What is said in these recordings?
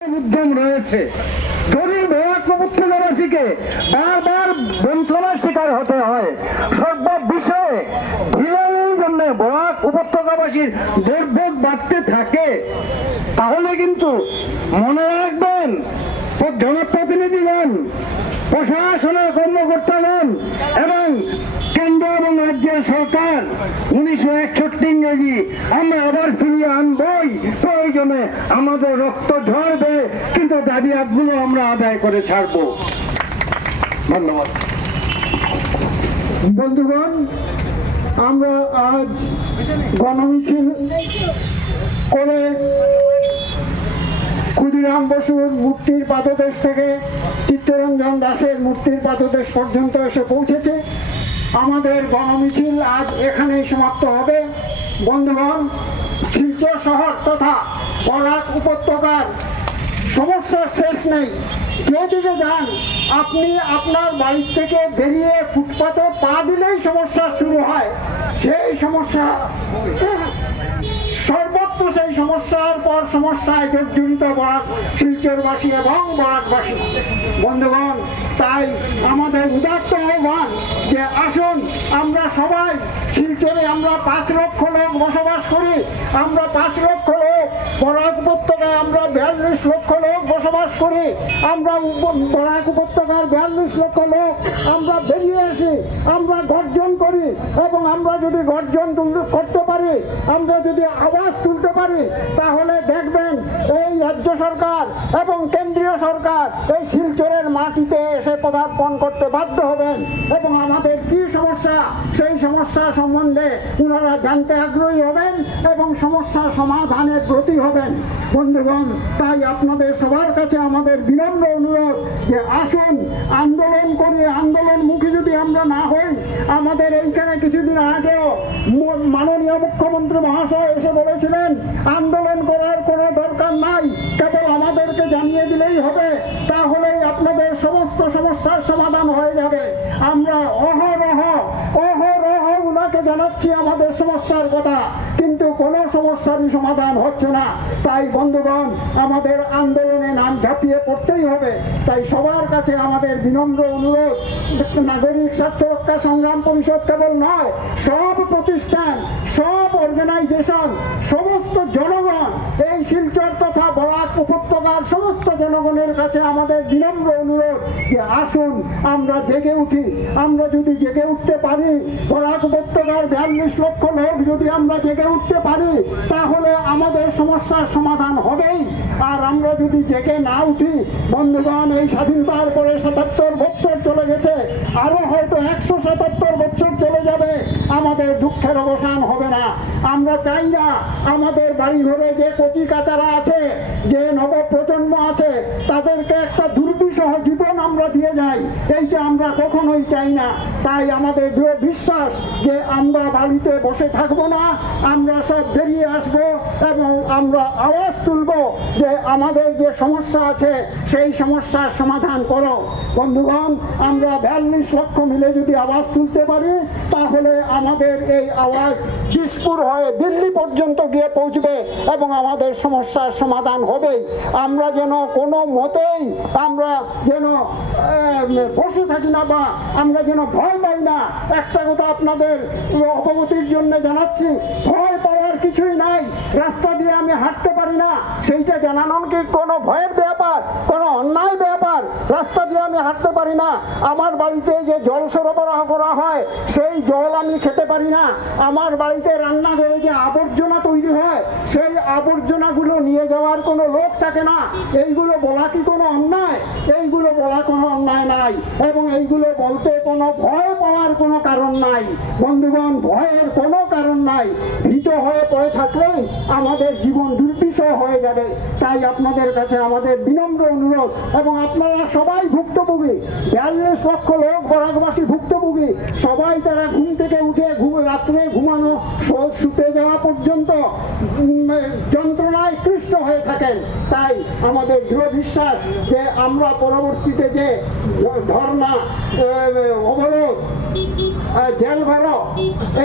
উদ্যম রয়েছে। যদি বরাক উপত্যকাবাসীকে বারবার বঞ্চনার শিকার হতে হয়, সর্ব বিষয়ে ঢিলানির জন্য বরাক উপত্যকাবাসীর দুর্ভোগ বাড়তে থাকে, তাহলে কিন্তু মনে রাখবেন জনপ্রতিনিধিগণ, প্রশাসনের কর্মকর্তাগণ এবং কেন্দ্র এবং রাজ্যের সরকার 1961 ইংরেজি আমরা আবার ফিরিয়ে আনবই। প্রয়োজনে আমাদের রক্ত ঝরবে, কিন্তু দাবি গুলো আমরা আদায় করে ছাড়বো। ধন্যবাদ। বন্ধুগণ, আমরা আজ গণমিছিল করে ক্ষুদিরাম বসুর মূর্তির পাদদেশ থেকে চিত্তরঞ্জন দাসের মূর্তির পাদদেশ পর্যন্ত এসে পৌঁছেছে। আমাদের গণমিছিল আজ এখানেই সমাপ্ত হবে। বন্ধুগণ, শিলচর শহর তথা বরাক উপত্যকার সমস্যার শেষ নেই। যেদিকে যান আপনি, আপনার বাড়ি থেকে বেরিয়ে ফুটপাতে পা দিলেই সমস্যা শুরু হয়। সেই সমস্যা সর্বত্র, সেই সমস্যার পর সমস্যায় জর্জরিত বরাক শিলচরবাসী এবং বরাকবাসী। বন্ধুগণ, তাই আমাদের উদাত্ত আহ্বান যে আসুন আমরা সবাই শিলচরে, আমরা 5 লক্ষ লোক বসবাস করি, আমরা 5 লক্ষ লোক, বরাক উপত্যকায় আমরা 42 লক্ষ লোক বসবাস করি, আমরা বরাক উপত্যকার 42 লক্ষ লোক আমরা বেরিয়ে আসি, আমরা গর্জন করি, এবং আমরা যদি গর্জন করতে পারি, আমরা যদি আওয়াজ তুলতে পারি, তাহলে দেখবেন এই রাজ্য সরকার এবং কেন্দ্রীয় সরকার এই শিলচরের মাটিতে এসে পদার্পণ করতে বাধ্য হবেন এবং আমাদের কি সমস্যা সেই সমস্যা সম্বন্ধে ওনারা জানতে আগ্রহী হবেন এবং সমস্যা সমাধানের ব্রতী হবেন। বন্ধুগণ, তাই আপনাদের সবার কাছে আমাদের বিনম্র অনুরোধ যে আসুন আন্দোলন করি। আন্দোলনমুখী যদি আমরা না হই, আমাদের এইখানে কিছুদিন আগেও মাননীয় মুখ্যমন্ত্রী মহাশয় এসে বলেছিলেন আন্দোলন করার কোনো দরকার নাই, কেবল আমাদেরকে জানিয়ে দিলেই হবে, তাহলেই আপনাদের সমস্ত সমস্যার সমাধান হয়ে যাবে। আমরা অহরহ উনাকে জানাচ্ছি আমাদের সমস্যার কথা, কিন্তু কোনো সমস্যারই সমাধান হচ্ছে না। তাই বন্ধুগণ, আমাদের আন্দোলনে নাম ঝাঁপিয়ে পড়তেই হবে। তাই সবার কাছে আমাদের বিনম্র অনুরোধ, নাগরিক স্বার্থ রক্ষা সংগ্রাম পরিষদ কেবল নয়, সব প্রতিষ্ঠান, সব অর্গানাইজেশন, সমস্ত জনগণ, এই শিলচর তথা বরাক উপত্যকার সমস্ত জনগণের কাছে আমাদের বিনম্র অনুরোধ যে আসুন আমরা জেগে উঠি। আমরা যদি জেগে উঠতে পারি, বরাক উপত্যকার 42 লক্ষ লোক যদি আমরা জেগে উঠতে পারি, তাহলে আমাদের সমস্যার সমাধান হবেই। আর আমরা যদি জেগে না উঠি, বন্ধুগণ, এই স্বাধীনতার পরে 77 বছর চলে গেছে, আরো হয়তো 177 বছর চলে যাবে, আমাদের দুঃখের অবসান হবে না। আমরা চাই না আমাদের বাড়ি ঘরে যে কচি কাচারা আছে, যে নবপ্রজন্ম আছে, তাদেরকে একটা দুর্বিষহ জীবন আমরা দিয়ে যাই, এইটা আমরা কখনোই চাই না। তাই আমাদের দৃঢ় বিশ্বাস যে আমরা বাড়িতে বসে থাকবো না, আমরা সব বেরিয়ে আসবো এবং আমরা আওয়াজ তুলবো যে আমাদের যে সমস্যা আছে সেই সমস্যার সমাধান করো। বন্ধুগণ, আমরা 42 লক্ষ মিলে যদি আওয়াজ তুলতে পারি, তাহলে আমাদের এই আওয়াজ দিশপুর হয়ে দিল্লি পর্যন্ত গিয়ে পৌঁছবে এবং আমাদের সমস্যার সমাধান হবে। আমরা যেন কোনো মতেই আমরা যেন বসে থাকি না, বা আমরা যেন ভয় পাই না। একটা কথা আপনাদের অবগতির জন্য জানাচ্ছি, ভয় পাওয়ার কিছুই নাই। রাস্তা দিয়ে আমি হাঁটতে পারি না, সেইটা জানানো কি কোনো ভয়ের ব্যাপার, কোনো অন্যায় ব্যাপার? রাস্তা দিয়ে আমি হাঁটতে পারি না, আমার বাড়িতে যে জল সরবরাহ করা হয় সেই জল আমি খেতে পারি না, আমার বাড়িতে রান্নাঘরে যে আবর্জনা তৈরি হয় সেই আবর্জনাগুলো নিয়ে যাওয়ার কোনো লোক থাকে না, এইগুলো বলা কি কোনো অন্যায়? এইগুলো বলা কোনো অন্যায় নাই এবং এইগুলো বলতে কোনো ভয় পাওয়ার কোনো কারণ নাই। বন্ধুগণ, ভয়ের কোনো কারণ নাই। ভীত হয়ে পড়ে থাকলেই আমাদের জীবন দুর্বিষহ হয়ে যাবে। তাই আপনাদের কাছে আমাদের বিনম্র অনুরোধ, এবং আপনারা সবাই ভুক্তভোগী, 42 লক্ষ লোক বরাকবাসী ভুক্তভোগী, সবাই তারা ঘুম থেকে উঠে রাত্রে ঘুমানো শুতে যাওয়া পর্যন্ত যন্ত্রণায় কৃষ্ট হয়ে থাকেন। তাই আমাদের দৃঢ় বিশ্বাস যে আমরা পরবর্তীতে যে ধর্ণা, অবরোধ, জেল ভরো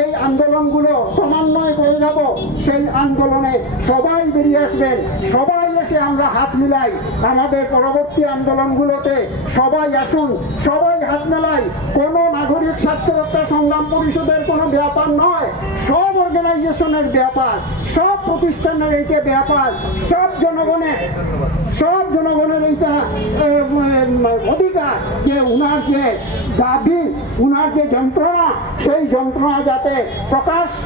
এই আন্দোলনগুলো ক্রমান্বয়ে করে যাব, সেই আন্দোলনে সবাই বেরিয়ে আসবেন, সবাই মিলেমিশে আমরা হাত মিলাই আমাদের পরবর্তী আন্দোলনগুলোতে সবাই আসুন, সবাই হাত মেলাই। কোনো নাগরিক স্বার্থরক্ষা সংগ্রাম পরিষদের কোনো ব্যাপার নয়, সব অর্গানাইজেশনের ব্যাপার, সব প্রতিষ্ঠানের এইটা ব্যাপার, সব জনগণের এইটা অধিকার যে উনার যে দাবি, উনার যে যন্ত্রণা, সেই যন্ত্রণা যাতে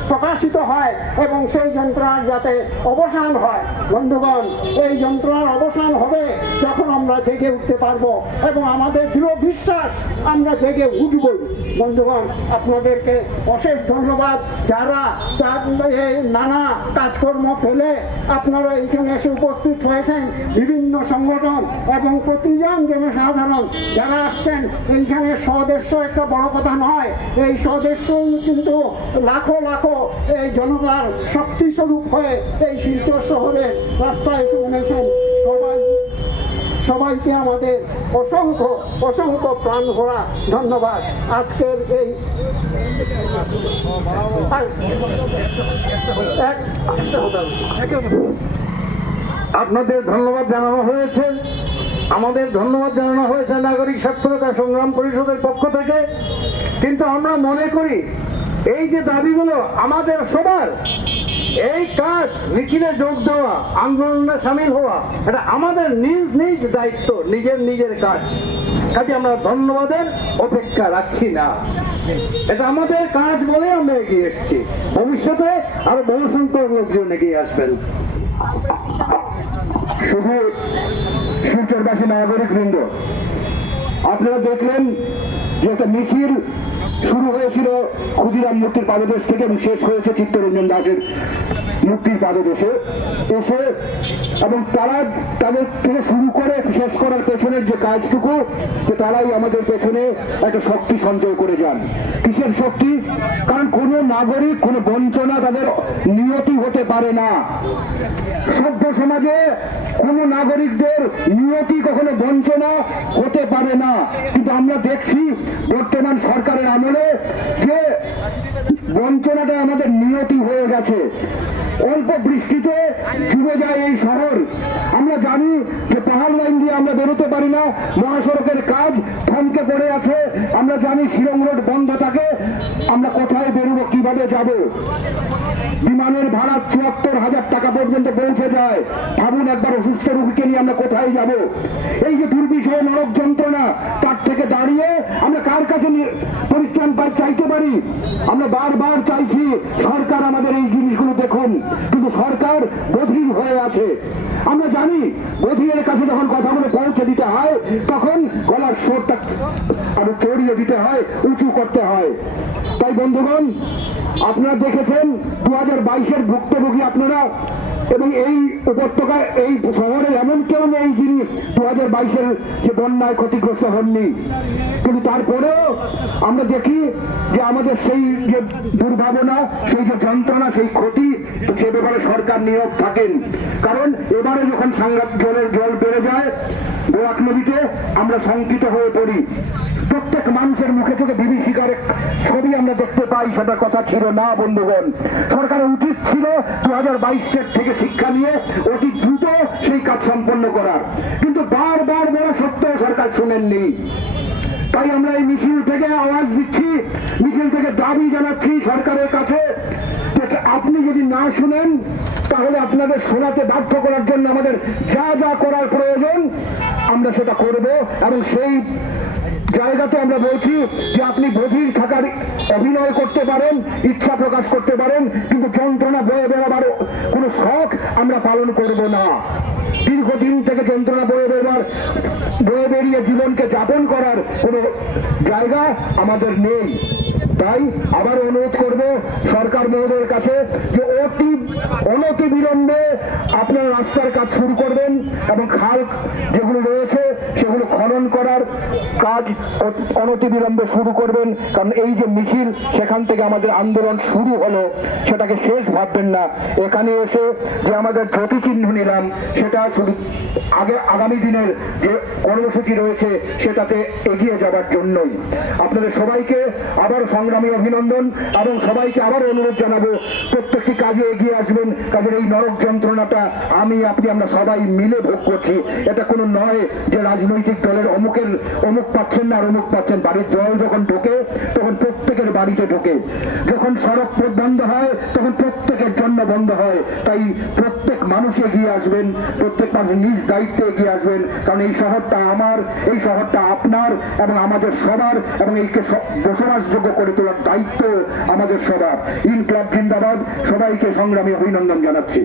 প্রকাশিত হয় এবং সেই যন্ত্রণার যাতে অবসান হয়। বন্ধুগণ, এই যন্ত্রণার অবসান হবে যখন আমরা জেগে উঠতে পারবো এবং আমাদের দৃঢ় বিশ্বাস আমরা জেগে উঠবই। বন্ধুগণ, আপনাদেরকে অশেষ ধন্যবাদ। যারা এই নানা কাজকর্ম ফেলে আপনারা এইখানে এসে উপস্থিত হয়েছেন, বিভিন্ন সংগঠন এবং প্রতিজন জনসাধারণ যারা আসছেন, এইখানে স্বদেশ্য একটা বড় কথা নয়, এই স্বদেশ্য কিন্তু লাখো লাখো এই জনতার শক্তিস্বরূপ হয়ে এই শিলচর শহরের রাস্তায় এসে নেমেছেন। সবাইকে আমাদের অসংখ্য অসংখ্য প্রাণ ভরা ধন্যবাদ। আজকের এই আপনাদের ধন্যবাদ জানানো হয়েছে, আমাদের ধন্যবাদ জানানো হয়েছে নাগরিক স্বার্থরক্ষা সংগ্রাম পরিষদের পক্ষ থেকে। কিন্তু আমরা মনে করি এই যে দাবিগুলো আমাদের সবার, এই কাজ মিছিলে যোগ দেওয়া, আন্দোলনে সামিল হওয়া, এটা আমাদের নিজ নিজ দায়িত্ব, নিজের কাজ। কাজে আমরা ধন্যবাদের অপেক্ষা রাখছি না, এটা আমাদের কাজ বলে আমরা এগিয়ে এসেছি। ভবিষ্যতে আরো বহু সংখ্যক লোকজন এগিয়ে আসবেন। শুধু শিলচরবাসী নাগরিক বৃন্দ, আপনারা দেখলেন যে একটা মিছিল শুরু হয়েছিল ক্ষুদিরাম মূর্তির পাদদেশ থেকে এবং শেষ হয়েছে চিত্তরঞ্জন দাসের মূর্তির পাদদেশে এসে, এবং তারা তাদের থেকে শুরু করে শেষ করার পেছনের যে কাজটুকু, যে তারাই আমাদের পেছনে একটা শক্তি সঞ্চয় করে যান। কিসের শক্তি? কারণ কোনো নাগরিক, কোনো বঞ্চনা তাদের নিয়তি হতে পারে না। সভ্য সমাজে কোনো নাগরিকদের নিয়তি কখনো বঞ্চনা হতে পারে না। কিন্তু আমরা দেখছি বর্তমান সরকারের আমলে যে বঞ্চনাটা আমাদের নিয়তি হয়ে গেছে। অল্প বৃষ্টিতে ডুবে যায় এই শহর। আমরা জানি যে পাহাড় লাইন দিয়ে আমরা বেরোতে পারি না, মহাসড়কের কাজ থমকে পড়ে আছে। আমরা জানি শিলং রোড বন্ধ থাকে, আমরা কোথায় বেরোবো, কিভাবে যাব? বিমানের ভাড়া ৭৪,০০০ টাকা পর্যন্ত পৌঁছে যায়। ভাবুন একবার, অসুস্থ রোগীকে নিয়ে আমরা কোথায় যাব? এই যে দুর্বিষহ নরক যন্ত্রণা, তার থেকে দাঁড়িয়ে আমরা কার কাছে পরিত্রাণ চাইতে পারি? আমরা বারবার চাইছি সরকার আমাদের এই জিনিসগুলো দেখুন, কিন্তু সরকার বধির হয়ে আছে। আমরা জানি বধিরের কাছে যখন কথাগুলো পৌঁছে দিতে হয়, তখন গলার স্বরটা আরো চড়িয়ে দিতে হয়, উঁচু করতে হয়। তাই বন্ধুগণ, আপনারা দেখেছেন 2022-এর ভুক্তভোগী আপনারা, এবং এই উপত্যকায় এই শহরে এমন কেউ নেই যিনি 2022-এর যে বন্যায় ক্ষতিগ্রস্ত হননি। কিন্তু তারপরেও আমরা দেখি যে আমাদের সেই যে দুর্ভাবনা, সেই যে যন্ত্রণা, সেই ক্ষতি, তো সে ব্যাপারে সরকার নীরব থাকেন। কারণ এবারে যখন জলের জল বেড়ে যায় বোয়াক নদীতে, আমরা শঙ্কিত হয়ে পড়ি। প্রত্যেক মানুষের মুখে চোখে বিভীষিকার ছবি আমরা দেখতে পাই। সেটা কথা ছিল না বন্ধুগণ। সরকারের উচিত ছিল 2022 থেকে শিক্ষা নিয়ে অতি দ্রুত সেই কাজ সম্পন্ন করার, কিন্তু বারবার বলা সত্ত্বেও সরকার শুনেননি। তাই আমরা এই মিছিল থেকে আওয়াজ দিচ্ছি, মিছিল থেকে দাবি জানাচ্ছি সরকারের কাছে, আপনি যদি না শুনেন তাহলে আপনাদের শোনাতে বাধ্য করার জন্য আমাদের যা যা করার প্রয়োজন আমরা সেটা করব। এবং সেই জায়গাতে আমরা বলছি যে আপনি বধির থাকার অভিনয় করতে পারেন, ইচ্ছা প্রকাশ করতে পারেন, কিন্তু যন্ত্রণা বয়ে বেড়াবার কোনো শখ আমরা পালন করব না। দীর্ঘদিন থেকে যন্ত্রণা বয়ে বেরিয়ে জীবনকে যাপন করার কোনো জায়গা আমাদের নেই। তাই আবার অনুরোধ করব সরকার মহোদয়ের কাছে যে অনতি বিলম্বে আপনারা রাস্তার কাজ শুরু করবেন এবং খাল যেগুলো রয়েছে সেগুলো খনন আন্দোলন করার কাজ অনতিবিলম্বে শুরু করবেন, কারণ এই যে মিছিল সেখান থেকে আমাদের আন্দোলন শুরু হলো সেটাকে শেষ ভাববেন না। এখানে এসে যে আমাদের প্রতিচিহ্ন নিলাম সেটা শুধু আগামী দিনের যে কর্মসূচি রয়েছে সেটাতে এগিয়ে যাবার জন্যই। আপনাদের সবাইকে আবার সংগ্রামী অভিনন্দন এবং সবাইকে আবার অনুরোধ জানাবো প্রত্যেকটি কাজে এগিয়ে আসবেন। কাজের এই নরক যন্ত্রণাটা আমরা সবাই মিলে ভোগ করছি। এটা কোনো নয় যে রাজনৈতিক দলের অমুক পাচ্ছেন না আর অমুক পাচ্ছেন। বাড়ির জল যখন ঢোকে তখন প্রত্যেকের বাড়িতে ঢোকে, যখন সড়ক পথ বন্ধ হয় তখন প্রত্যেকের জন্য বন্ধ হয়। তাই প্রত্যেক মানুষ এগিয়ে আসবেন, প্রত্যেক মানুষ নিজ দায়িত্বে এগিয়ে আসবেন, কারণ এই শহরটা আমার, এই শহরটা আপনার এবং আমাদের সবার, এবং এইকে বসবাসযোগ্য করে তোলার দায়িত্ব আমাদের সবার। ইনকলাব জিন্দাবাদ। সবাইকে সংগ্রামী অভিনন্দন জানাচ্ছি।